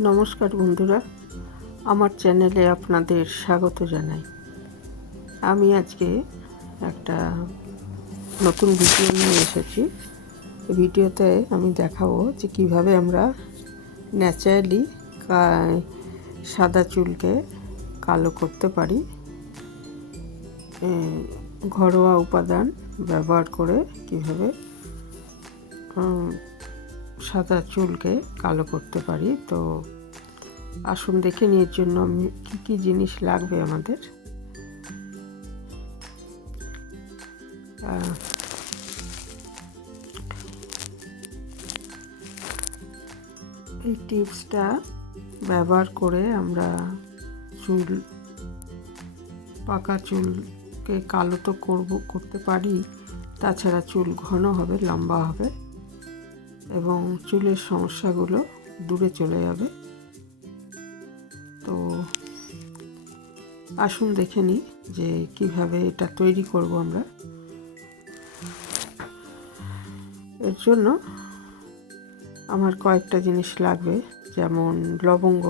নমস্কার বন্ধুরা, আমার চ্যানেলে আপনাদের স্বাগত জানাই। আমি আজকে একটা নতুন ভিডিও নিয়ে এসেছি। ভিডিওতে আমি দেখাবো যে কিভাবে আমরা ন্যাচারালি সাদা চুলকে কালো করতে পারি ঘরোয়া উপাদান ব্যবহার করে। কিভাবে সাদা চুলকে কালো করতে পারি, তো আসুন দেখে নিয়ে এর জন্য কি কি জিনিস লাগবে আমাদের। এই টিপসটা ব্যবহার করে আমরা পাকা চুলকে কালো তো করতে পারি, তাছাড়া চুল ঘন হবে, লম্বা হবে এবং চুলের সমস্যাগুলো দূরে চলে যাবে। তো আসুন দেখে নিই যে কিভাবে এটা তৈরি করব আমরা। এর জন্য আমার কয়েকটা জিনিস লাগবে, যেমন লবঙ্গ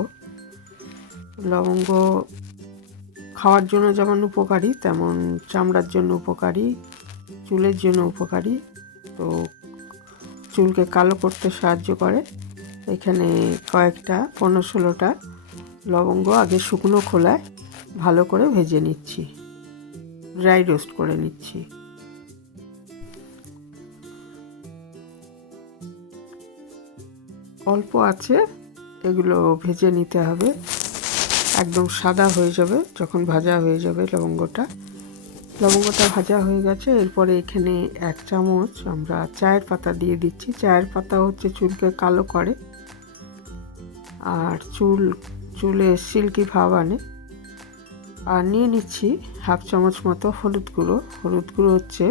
খাওয়ার জন্য যেমন উপকারী, তেমন চামড়ার জন্য উপকারী, চুলের জন্য উপকারী। তো চুলকে কালো করতে সাহায্য করে। এখানে কয়েকটা 15-16টা লবঙ্গ আগে শুকনো খোলায় ভালো করে ভেজে নিচ্ছি, ড্রাই রোস্ট করে নিচ্ছি। অল্প আছে, এগুলো ভেজে নিতে হবে, একদম সাদা হয়ে যাবে যখন ভাজা হয়ে যাবে। লবঙ্গটা ভাজা হয়ে গেছে। এরপরে এখানে 1 চামচ আমরা চায়ের পাতা দিয়ে দিচ্ছি। চায়ের পাতা হচ্ছে চুলকে কালো করে আর চুলে সিল্কি ভাব আনে। আর নিয়ে নিচ্ছি 1/2 চামচ মতো হলুদ গুঁড়ো হচ্ছে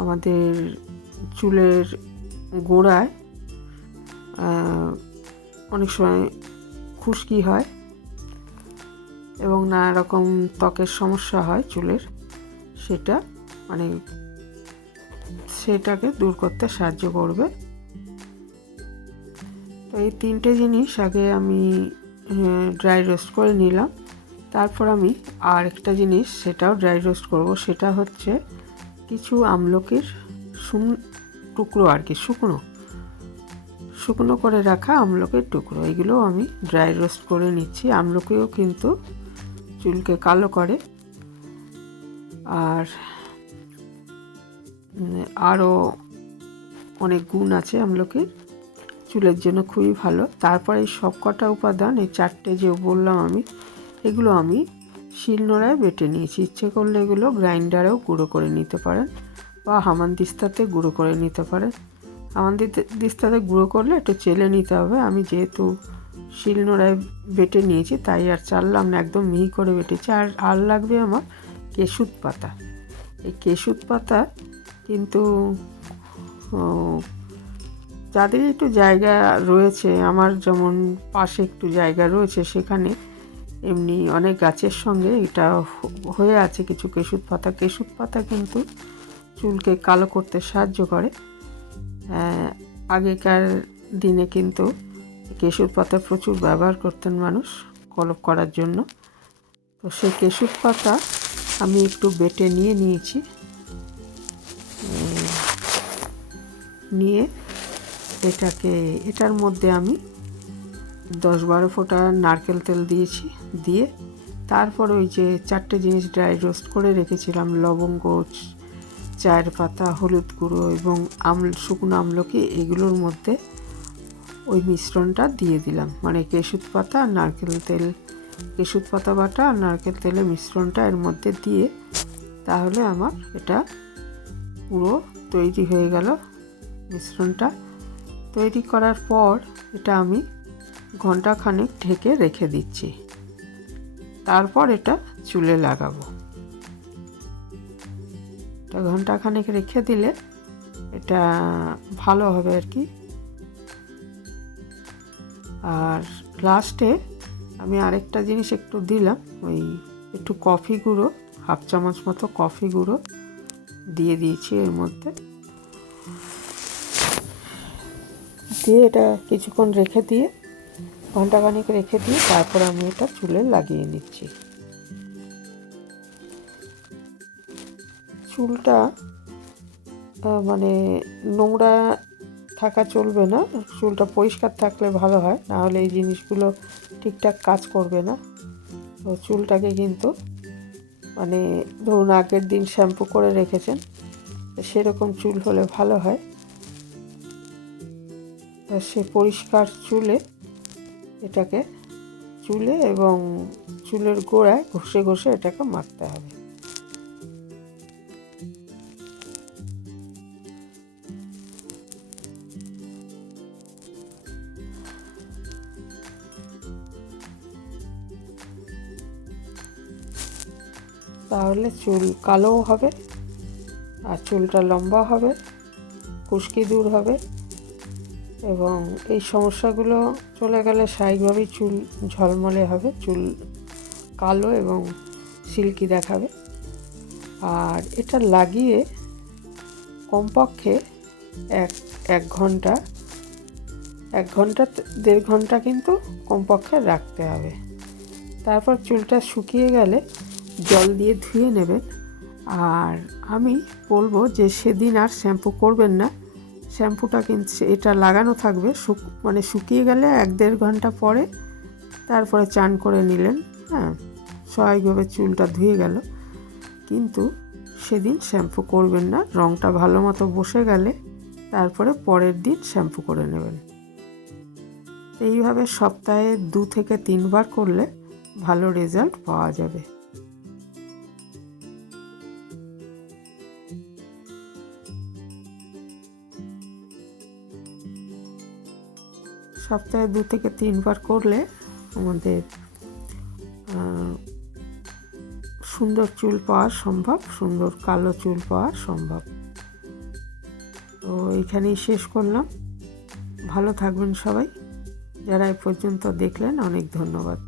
আমাদের চুলের গোড়ায় অনেক সময় খুশকি হয় এবং নানা রকম ত্বকের সমস্যা হয় চুলের, সেটাকে দূর করতে সাহায্য করবে। তো এই 3টে জিনিস আগে আমি ড্রাই রোস্ট করে নিলাম। তারপর আমি আর একটা জিনিস, সেটাও ড্রাই রোস্ট করব। সেটা হচ্ছে কিছু আমলকির টুকরো আর কি, শুকনো করে রাখা আমলকির টুকরো, এগুলো আমি ড্রাই রোস্ট করে নিচ্ছি। আমলকিও কিন্তু চুলকে কালো করে। আর আরও অনেক গুণ আছে আমলকির, চুলের জন্য খুবই ভালো। তারপর এই সবকটা উপাদান, এই 4টে যে বললাম আমি, এগুলো আমি শিলনোড়ায় বেটে নিয়েছি। ইচ্ছে করলে এগুলো গ্রাইন্ডারেও গুঁড়ো করে নিতে পারেন বা হামানদিস্তাতে গুঁড়ো করে নিতে পারেন। হামানদিস্তাতে গুঁড়ো করলে একটু চেলে নিতে হবে। আমি যেহেতু শিলনোড়ায় বেটে নিয়েছি তাই আর চাললাম না, একদম মিহি করে বেটেছি। আর লাগবে আমার কেশুত পাতা। এই কেশুত পাতা কিন্তু যাদের একটু জায়গা রয়েছে, আমার যেমন পাশে একটু জায়গা রয়েছে, সেখানে এমনি অনেক গাছের সঙ্গে এটা হয়ে আছে কিছু কেশুত পাতা কিন্তু চুলকে কালো করতে সাহায্য করে। আগেকার দিনে কিন্তু কেশুত পাতা প্রচুর ব্যবহার করতেন মানুষ কলপ করার জন্য। তো সেই কেশুত পাতা আমি একটু বেটে নিয়েছি। নিয়ে এটার মধ্যে আমি 10-12 ফোঁটা নারকেল তেল দিয়েছি। দিয়ে তারপর ওই যে 4টে জিনিস ড্রাই রোস্ট করে রেখেছিলাম, লবঙ্গ, চায়ের পাতা, হলুদ গুঁড়ো এবং শুকনো আমলকি, এগুলোর মধ্যে ওই মিশ্রণটা দিয়ে দিলাম। মানে কেশুত পাতা আর নারকেল তেল, কেশুত পাতা বাটা আর নারকেল তেলের মিশ্রণটা এর মধ্যে দিয়ে, তাহলে আমার এটা পুরো তৈরি হয়ে গেল। মিশ্রণটা তৈরি করার পর এটা আমি ঘন্টাখানেক ঢেকে রেখে দিচ্ছি। তারপর এটা চুলে লাগাবো। এটা ঘন্টাখানেক রেখে দিলে এটা ভালো হবে আর কি। আর লাস্টে আমি আরেকটা জিনিস একটু দিলাম, ওই একটু কফি গুঁড়ো, 1/2 চামচ মতো কফি গুঁড়ো দিয়ে দিয়েছি এর মধ্যে। দিয়ে এটা কিছুক্ষণ রেখে দিয়ে ঘন্টাখানিক রেখে দিয়ে তারপর আমি এটা চুলে লাগিয়ে নিচ্ছি। চুলটা মানে নোংরা থাকা চলবে না, চুলটা পরিষ্কার থাকলে ভালো হয়, নাহলে এই জিনিসগুলো ঠিকঠাক কাজ করবে না। তো চুলটাকে কিন্তু মানে ধরুন আগের দিন শ্যাম্পু করে রেখেছেন, সেরকম চুল হলে ভালো হয়। সে পরিষ্কার চুলে এটাকে চুলে এবং চুলের গোড়ায় ঘষে ঘষে এটাকে মাখতে হবে। তাহলে চুল কালোও হবে আর চুলটা লম্বা হবে, খুশকি দূর হবে এবং এই সমস্যাগুলো চলে গেলে স্বাভাবিকভাবেই চুল ঝলমলে হবে, চুল কালো এবং সিল্কি দেখাবে। আর এটা লাগিয়ে কমপক্ষে এক ঘন্টা 1.5 ঘন্টা কিন্তু কমপক্ষে রাখতে হবে। তারপর চুলটা শুকিয়ে গেলে জল দিয়ে ধুয়ে নেবেন। আর আমি বলবো যে সেদিন আর শ্যাম্পু করবেন না, শ্যাম্পুটা কিন্তু এটা লাগানো থাকবে, মানে শুকিয়ে গেলে 1-1.5 ঘন্টা পরে তারপরে চান করে নিলেন। হ্যাঁ, স্বাভাবিকভাবে চুলটা ধুয়ে গেল, কিন্তু সেদিন শ্যাম্পু করবেন না। রঙটা ভালো মতো বসে গেলে তারপরে পরের দিন শ্যাম্পু করে নেবেন। এইভাবে সপ্তাহে 2 থেকে 3 বার করলে ভালো রেজাল্ট পাওয়া যাবে। সপ্তাহে 2 থেকে 3 বার করলে আমাদের সুন্দর চুল পাওয়া সম্ভব, সুন্দর কালো চুল পাওয়া সম্ভব। তো এইখানেই শেষ করলাম। ভালো থাকবেন সবাই। যারা এ পর্যন্ত দেখলেন, অনেক ধন্যবাদ।